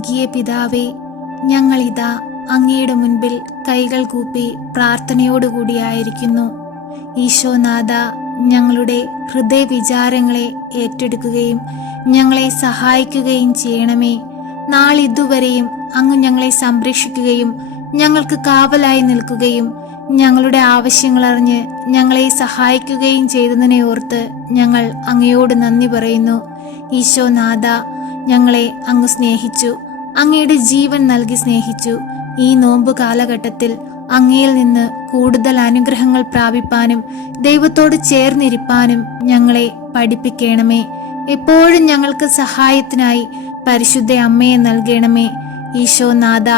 സ്വർഗീയ പിതാവേ ഞങ്ങളിതാ അങ്ങയുടെ മുൻപിൽ കൈകൾ കൂപ്പി പ്രാർത്ഥനയോടുകൂടിയായിരിക്കുന്നു. ഈശോനാഥ ഞങ്ങളുടെ ഹൃദയ വിചാരങ്ങളെ ഏറ്റെടുക്കുകയും ഞങ്ങളെ സഹായിക്കുകയും ചെയ്യണമേ. നാളിതുവരെയും അങ്ങ് ഞങ്ങളെ സംരക്ഷിക്കുകയും ഞങ്ങൾക്ക് കാവലായി നിൽക്കുകയും ഞങ്ങളുടെ ആവശ്യങ്ങൾ അറിഞ്ഞ് ഞങ്ങളെ സഹായിക്കുകയും ചെയ്തതിനെ ഓർത്ത് ഞങ്ങൾ അങ്ങയോട് നന്ദി പറയുന്നു. ഈശോനാഥ ഞങ്ങളെ അങ്ങ് സ്നേഹിച്ചു. അങ്ങയുടെ ജീവൻ നൽകി സ്നേഹിച്ചു. ഈ നോമ്പ് കാലഘട്ടത്തിൽ അങ്ങയിൽ നിന്ന് കൂടുതൽ അനുഗ്രഹങ്ങൾ പ്രാപിപ്പാനും ദൈവത്തോട് ചേർന്നിരിപ്പാനും ഞങ്ങളെ പഠിപ്പിക്കണമേ. എപ്പോഴും ഞങ്ങൾക്ക് സഹായത്തിനായി പരിശുദ്ധ അമ്മയെ നൽകണമേ. ഈശോനാഥ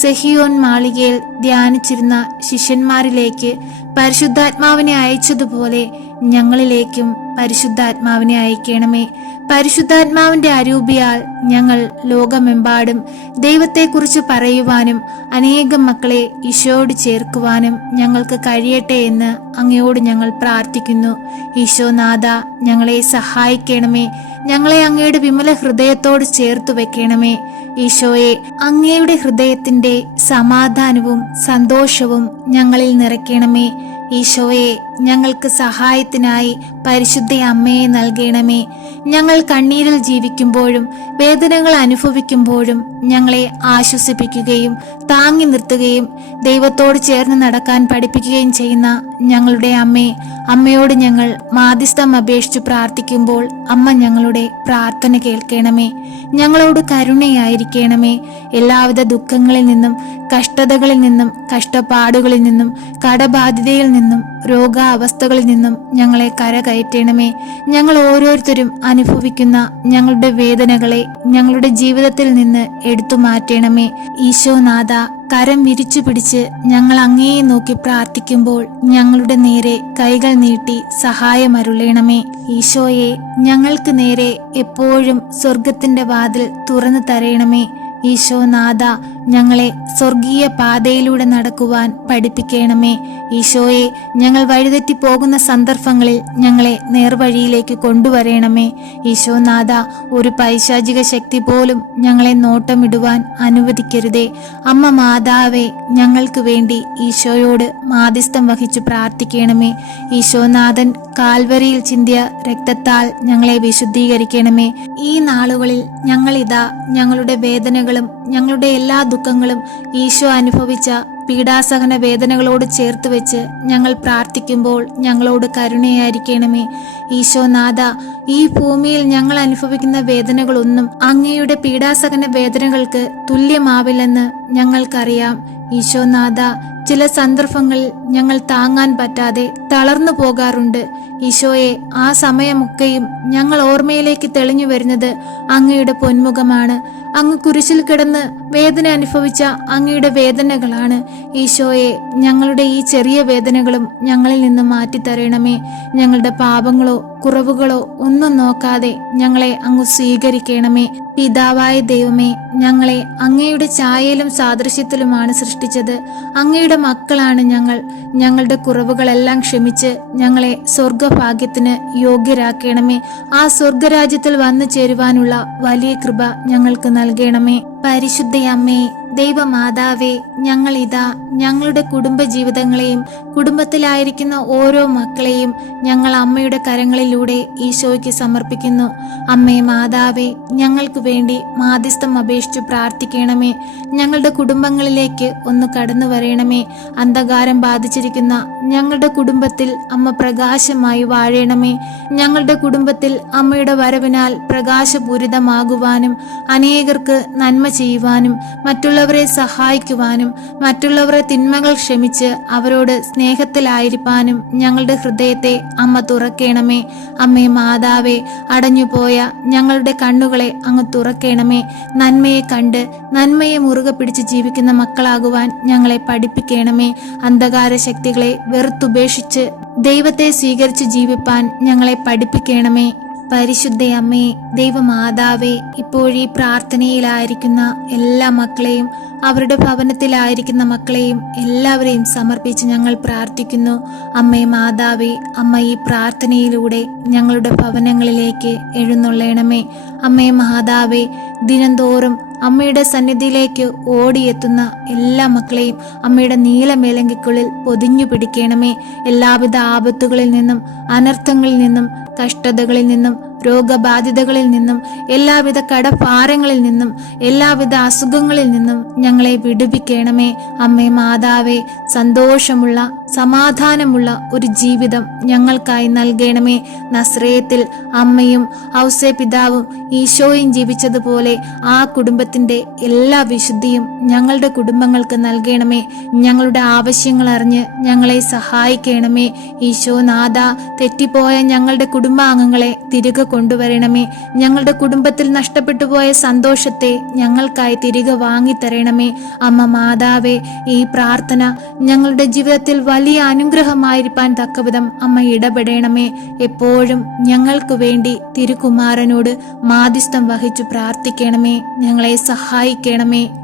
സെഹിയോൻ മാളികയിൽ ധ്യാനിച്ചിരുന്ന ശിഷ്യന്മാരിലേക്ക് പരിശുദ്ധാത്മാവിനെ അയച്ചതുപോലെ ഞങ്ങളിലേക്കും പരിശുദ്ധാത്മാവിനെ അയക്കണമേ. പരിശുദ്ധാത്മാവിന്റെ അരൂപിയാൽ ഞങ്ങൾ ലോകമെമ്പാടും ദൈവത്തെക്കുറിച്ച് പറയുവാനും അനേകം മക്കളെ ഈശോയോട് ചേർക്കുവാനും ഞങ്ങൾക്ക് കഴിയട്ടെ എന്ന് അങ്ങയോട് ഞങ്ങൾ പ്രാർത്ഥിക്കുന്നു. ഈശോനാഥ ഞങ്ങളെ സഹായിക്കണമേ. ഞങ്ങളെ അങ്ങയുടെ വിമല ഹൃദയത്തോട് ചേർത്ത് വെക്കണമേ. ഈശോയെ അങ്ങയുടെ ഹൃദയത്തിന്റെ സമാധാനവും സന്തോഷവും ഞങ്ങളിൽ നിറയ്ക്കണമേ. ഈശോയെ ഞങ്ങൾക്ക് സഹായത്തിനായി പരിശുദ്ധ അമ്മയെ നൽകണമേ. ഞങ്ങൾ കണ്ണീരിൽ ജീവിക്കുമ്പോഴും വേദനകൾ അനുഭവിക്കുമ്പോഴും ഞങ്ങളെ ആശ്വസിപ്പിക്കുകയും താങ്ങി നിർത്തുകയും ദൈവത്തോട് ചേർന്ന് നടക്കാൻ പഠിപ്പിക്കുകയും ചെയ്യുന്ന ഞങ്ങളുടെ അമ്മേ അമ്മയോട് ഞങ്ങൾ മാധ്യസ്ഥം അപേക്ഷിച്ചു പ്രാർത്ഥിക്കുമ്പോൾ അമ്മ ഞങ്ങളുടെ പ്രാർത്ഥന കേൾക്കണമേ. ഞങ്ങളോട് കരുണയായിരിക്കണമേ. എല്ലാവിധ ദുഃഖങ്ങളിൽ നിന്നും കഷ്ടതകളിൽ നിന്നും കഷ്ടപ്പാടുകളിൽ നിന്നും കടബാധ്യതയിൽ നിന്നും രോഗാവസ്ഥകളിൽ നിന്നും ഞങ്ങളെ കരകയറ്റണമേ. ഞങ്ങൾ ഓരോരുത്തരും അനുഭവിക്കുന്ന ഞങ്ങളുടെ വേദനകളെ ഞങ്ങളുടെ ജീവിതത്തിൽ നിന്ന് എടുത്തു മാറ്റണമേ. ഈശോനാഥ കരം വിരിച്ചു പിടിച്ച് ഞങ്ങൾ അങ്ങയെ നോക്കി പ്രാർത്ഥിക്കുമ്പോൾ ഞങ്ങളുടെ നേരെ കൈകൾ നീട്ടി സഹായമരുളേണമേ ഈശോയെ ഞങ്ങൾക്ക് നേരെ എപ്പോഴും സ്വർഗത്തിന്റെ വാതിൽ തുറന്നു തരയണമേ. ഈശോനാഥ ഞങ്ങളെ സ്വർഗീയ പാതയിലൂടെ നടക്കുവാൻ പഠിപ്പിക്കണമേ. ഈശോയെ ഞങ്ങൾ വഴിതെറ്റി പോകുന്ന സന്ദർഭങ്ങളിൽ ഞങ്ങളെ നേർവഴിയിലേക്ക് കൊണ്ടുവരണമേ. ഈശോനാഥ ഒരു പൈശാചിക ശക്തി പോലും ഞങ്ങളെ നോട്ടമിടുവാൻ അനുവദിക്കരുതേ. അമ്മ മാതാവേ ഞങ്ങൾക്ക് വേണ്ടി ഈശോയോട് മാധ്യസ്ഥം വഹിച്ചു പ്രാർത്ഥിക്കണമേ. ഈശോനാഥൻ കാൽവരിയിൽ ചിന്തിയ രക്തത്താൽ ഞങ്ങളെ വിശുദ്ധീകരിക്കണമേ. ഈ നാളുകളിൽ ഞങ്ങളിതാ ഞങ്ങളുടെ വേദനകളും ഞങ്ങളുടെ എല്ലാ ദുഃഖങ്ങളും ഈശോ അനുഭവിച്ച പീഡാസഹന വേദനകളോട് ചേർത്ത് വെച്ച് ഞങ്ങൾ പ്രാർത്ഥിക്കുമ്പോൾ ഞങ്ങളോട് കരുണയായിരിക്കണമേ. ഈശോനാഥ ഈ ഭൂമിയിൽ ഞങ്ങൾ അനുഭവിക്കുന്ന വേദനകളൊന്നും അങ്ങയുടെ പീഡാസഹന വേദനകൾക്ക് തുല്യമാവില്ലെന്ന് ഞങ്ങൾക്കറിയാം. ഈശോനാഥ ചില സന്ദർഭങ്ങളിൽ ഞങ്ങൾ താങ്ങാൻ പറ്റാതെ തളർന്നു പോകാറുണ്ട്. ഈശോയെ ആ സമയമൊക്കെയും ഞങ്ങൾ ഓർമ്മയിലേക്ക് തെളിഞ്ഞു വരുന്നത് അങ്ങയുടെ പൊന്മുഖമാണ് അങ്ങ് കുരിശിൽ കിടന്ന് വേദന അനുഭവിച്ച അങ്ങയുടെ വേദനകളാണ്. ഈശോയെ ഞങ്ങളുടെ ഈ ചെറിയ വേദനകളും ഞങ്ങളിൽ നിന്ന് മാറ്റിത്തരണമേ. ഞങ്ങളുടെ പാപങ്ങളോ കുറവുകളോ ഒന്നും നോക്കാതെ ഞങ്ങളെ അങ്ങ് സ്വീകരിക്കണമേ. പിതാവായ ദൈവമേ ഞങ്ങളെ അങ്ങയുടെ ചായയിലും സാദൃശ്യത്തിലുമാണ് സൃഷ്ടിച്ചത്. അങ്ങയുടെ മക്കളാണ് ഞങ്ങൾ. ഞങ്ങളുടെ കുറവുകളെല്ലാം ക്ഷമിച്ച് ഞങ്ങളെ സ്വർഗഭാഗ്യത്തിന് യോഗ്യരാക്കണമേ. ആ സ്വർഗരാജ്യത്തിൽ വന്നു ചേരുവാനുള്ള വലിയ കൃപ ഞങ്ങൾക്ക് നൽകണമേ. പരിശുദ്ധയമ്മേ ദൈവമാതാവേ ഞങ്ങൾ ഇതാ ഞങ്ങളുടെ കുടുംബജീവിതങ്ങളെയും കുടുംബത്തിലായിരിക്കുന്ന ഓരോ മക്കളെയും ഞങ്ങൾ അമ്മയുടെ കരങ്ങളിലൂടെ ഈശോയ്ക്ക് സമർപ്പിക്കുന്നു. അമ്മേ മാതാവേ ഞങ്ങൾക്ക് വേണ്ടി മാധ്യസ്ഥം അപേക്ഷിച്ചു പ്രാർത്ഥിക്കണമേ. ഞങ്ങളുടെ കുടുംബങ്ങളിലേക്ക് ഒന്ന് കടന്നു വരയണമേ അന്ധകാരം ബാധിച്ചിരിക്കുന്ന ഞങ്ങളുടെ കുടുംബത്തിൽ അമ്മ പ്രകാശമായി വാഴണമേ. ഞങ്ങളുടെ കുടുംബത്തിൽ അമ്മയുടെ വരവിനാൽ പ്രകാശപൂരിതമാകുവാനും അനേകർക്ക് നന്മ ചെയ്യുവാനും മറ്റുള്ളവരെ സഹായിക്കുവാനും മറ്റുള്ളവരെ തിന്മകൾ ക്ഷമിച്ച് അവരോട് സ്നേഹത്തിലായിരിക്കാനും ഞങ്ങളുടെ ഹൃദയത്തെ അമ്മ തുറക്കേണമേ. അമ്മേ മാതാവേ അടഞ്ഞുപോയ ഞങ്ങളുടെ കണ്ണുകളെ അങ്ങ് തുറക്കേണമേ. നന്മയെ കണ്ട് നന്മയെ മുറുകെ പിടിച്ച് ജീവിക്കുന്ന മക്കളാകുവാൻ ഞങ്ങളെ പഠിപ്പിക്കണമേ. അന്ധകാര ശക്തികളെ വെറുത്തുപേക്ഷിച്ച് ദൈവത്തെ സ്വീകരിച്ച് ജീവിപ്പാൻ ഞങ്ങളെ പഠിപ്പിക്കണമേ. പരിശുദ്ധ അമ്മേ ദൈവമാതാവേ ഇപ്പോഴീ പ്രാർത്ഥനയിലായിരിക്കുന്ന എല്ലാ മക്കളെയും അവരുടെ ഭവനത്തിലായിരിക്കുന്ന മക്കളെയും എല്ലാവരെയും സമർപ്പിച്ച് ഞങ്ങൾ പ്രാർത്ഥിക്കുന്നു. അമ്മേ മാതാവേ അമ്മ ഈ പ്രാർത്ഥനയിലൂടെ ഞങ്ങളുടെ ഭവനങ്ങളിലേക്ക് എഴുന്നള്ളയണമേ അമ്മേ മാതാവേ ദിനംതോറും അമ്മയുടെ സന്നിധിയിലേക്ക് ഓടിയെത്തുന്ന എല്ലാ മക്കളെയും അമ്മയുടെ നീലമേലങ്കിക്കുള്ളിൽ പൊതിഞ്ഞു പിടിക്കണമേ. എല്ലാവിധ ആപത്തുകളിൽ നിന്നും അനർത്ഥങ്ങളിൽ നിന്നും കഷ്ടതകളിൽ നിന്നും രോഗബാധിതകളിൽ നിന്നും എല്ലാവിധ കടഭാരങ്ങളിൽ നിന്നും എല്ലാവിധ അസുഖങ്ങളിൽ നിന്നും ഞങ്ങളെ വിടുവിക്കണമേ. അമ്മേ മാതാവേ സന്തോഷമുള്ള സമാധാനമുള്ള ഒരു ജീവിതം ഞങ്ങൾക്കായി നൽകണമേ. നസ്രയത്തിൽ അമ്മയും ഔസേ പിതാവും ഈശോയും ജീവിച്ചതുപോലെ ആ കുടുംബത്തിന്റെ എല്ലാ വിശുദ്ധിയും ഞങ്ങളുടെ കുടുംബങ്ങൾക്ക് നൽകണമേ. ഞങ്ങളുടെ ആവശ്യങ്ങൾ അറിഞ്ഞ് ഞങ്ങളെ സഹായിക്കണമേ. ഈശോ നാഥ തെറ്റിപ്പോയ ഞങ്ങളുടെ കുടുംബാംഗങ്ങളെ തിരികെ കൊണ്ടുവരണമേ. ഞങ്ങളുടെ കുടുംബത്തിൽ നഷ്ടപ്പെട്ടു പോയ സന്തോഷത്തെ ഞങ്ങൾക്കായി തിരികെ വാങ്ങിത്തരണമേ. അമ്മ മാതാവേ ഈ പ്രാർത്ഥന ഞങ്ങളുടെ ജീവിതത്തിൽ വലിയ അനുഗ്രഹമായിരിക്കാൻ തക്കവിധം അമ്മ ഇടപെടണമേ. എപ്പോഴും ഞങ്ങൾക്ക് വേണ്ടി തിരുകുമാരനോട് മാധ്യസ്ഥം വഹിച്ചു പ്രാർത്ഥിക്കണമേ. ഞങ്ങളെ സഹായിക്കണമേ.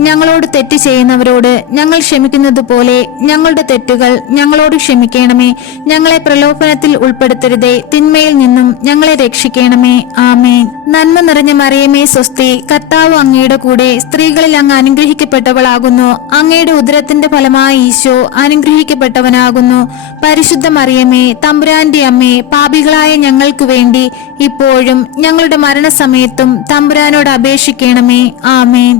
ഞങ്ങളോട് തെറ്റ് ചെയ്യുന്നവരോട് ഞങ്ങൾ ക്ഷമിക്കുന്നത് പോലെ ഞങ്ങളുടെ തെറ്റുകൾ ഞങ്ങളോട് ക്ഷമിക്കണമേ. ഞങ്ങളെ പ്രലോഭനത്തിൽ ഉൾപ്പെടുത്തരുതേ. തിന്മയിൽ നിന്നും ഞങ്ങളെ രക്ഷിക്കണമേ. ആമേൻ. നന്മ നിറഞ്ഞ മറിയമേ സ്വസ്തി. കർത്താവ് അങ്ങയുടെ കൂടെ സ്ത്രീകളിൽ അങ്ങ് അനുഗ്രഹിക്കപ്പെട്ടവളാകുന്നു. അങ്ങയുടെ ഉദരത്തിന്റെ ഫലമായ ഈശോ അനുഗ്രഹിക്കപ്പെട്ടവനാകുന്നു. പരിശുദ്ധ മറിയമേ തമ്പുരാന്റെ അമ്മേ പാപികളായ ഞങ്ങൾക്ക് വേണ്ടി ഇപ്പോഴും ഞങ്ങളുടെ മരണസമയത്തും തമ്പുരാനോട് അപേക്ഷിക്കണമേ. ആമേൻ.